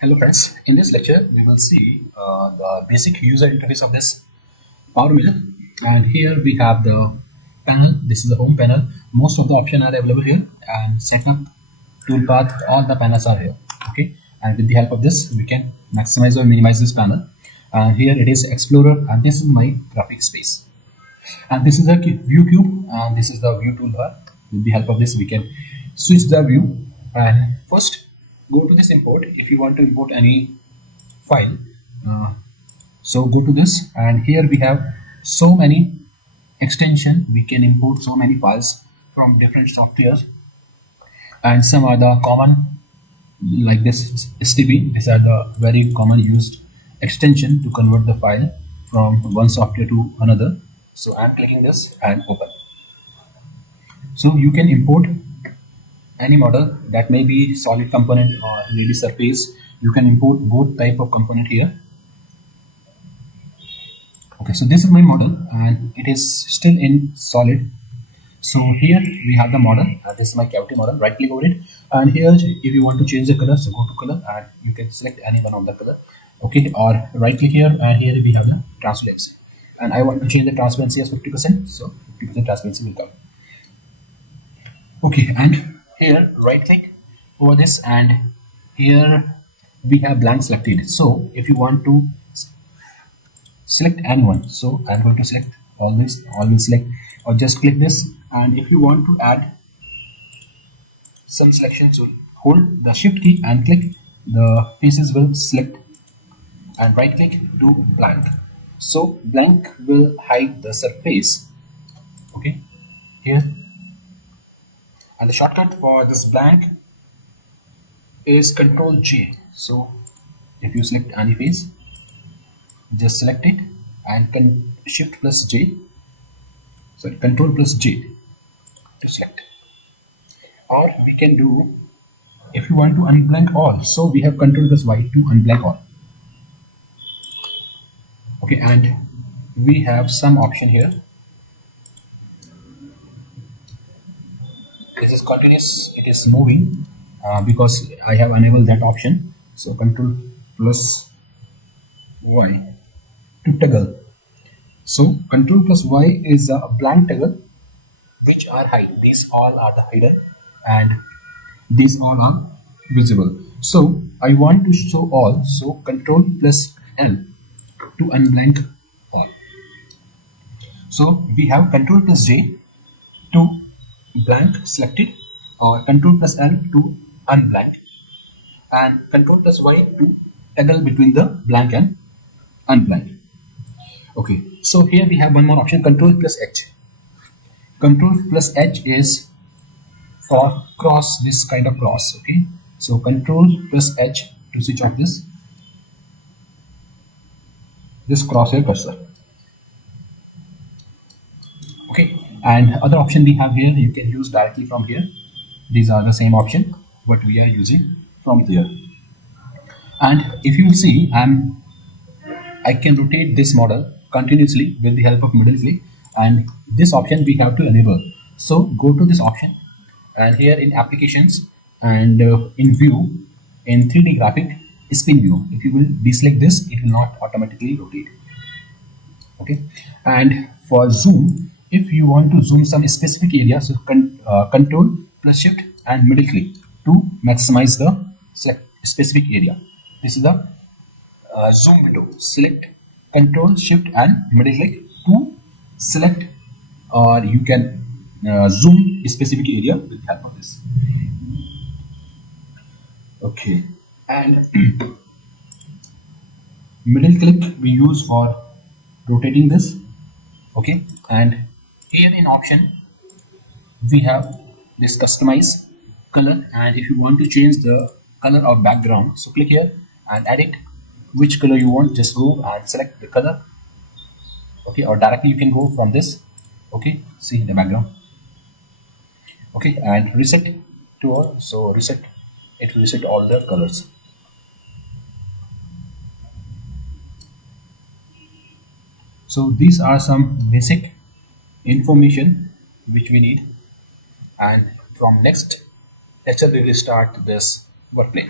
Hello friends, in this lecture we will see the basic user interface of this PowerMill, and here we have the panel. This is the home panel. Most of the options are available here, and setup, toolpath, all the panels are here. Okay, and with the help of this we can maximize or minimize this panel. And here it is Explorer, and this is my graphic space. And this is a view cube, and this is the view toolbar. With the help of this we can switch the view. And first go to this import. If you want to import any file, so go to this, and here we have so many extension. We can import so many files from different softwares, and some are the common, like this STB. These are the very common used extension to convert the file from one software to another. So I'm clicking this and open. So you can import any model, that may be solid component or maybe surface. You can import both type of component here. Okay, so this is my model and it is still in solid. So here we have the model, and this is my cavity model. Right click over it, and here if you want to change the color, so go to color and you can select any one of the color. Okay, or right click here, and here we have the transparency, and I want to change the transparency as 50%, so 50% transparency will come. Okay, and here right click over this, and here we have blank selected. So if you want to select anyone, so I'm going to select always select, or just click this. And if you want to add some selections, so hold the shift key and click, the faces will select, and right click to blank, so blank will hide the surface. Okay, here, and the shortcut for this blank is Ctrl J. So if you select any face, just select it and shift plus J, sorry, Ctrl plus J to select. Or we can do, if you want to unblank all, so we have Ctrl plus Y to unblank all. Okay, and we have some option here. This is continuous, it is moving, because I have enabled that option. So Ctrl plus Y to toggle. So Ctrl plus Y is a blank toggle, which are hide. These all are the hidden, and these all are visible. So I want to show all, so Ctrl plus L to unblank all. So we have Ctrl plus J to blank selected, or Ctrl plus L to unblank, and Ctrl plus Y to toggle between the blank and unblank. Okay, so here we have one more option, Ctrl plus H. Ctrl plus H is for cross, this kind of cross. Okay, so Ctrl plus H to switch off this crosshair cursor. Okay, and other option we have here, you can use directly from here. These are the same option what we are using from there. And if you will see, I can rotate this model continuously with the help of middle click, and this option we have to enable. So go to this option, and here in applications, and in view, in 3D graphic, spin view, if you will deselect this, it will not automatically rotate. Okay, and for zoom, if you want to zoom some specific area, so Control plus Shift and middle click to maximize the specific area. This is the zoom window. Select Control Shift and middle click to select, or you can zoom a specific area with help of this. Okay, and middle click we use for rotating this. Okay, and here in option we have this customize color, and if you want to change the color of background, so click here and edit which color you want. Just go and select the color. Okay, or directly you can go from this. Okay, see the background. Okay, and reset to all, so reset, it will reset all the colors. So these are some basic information which we need, and from next lecture we will start this workplay.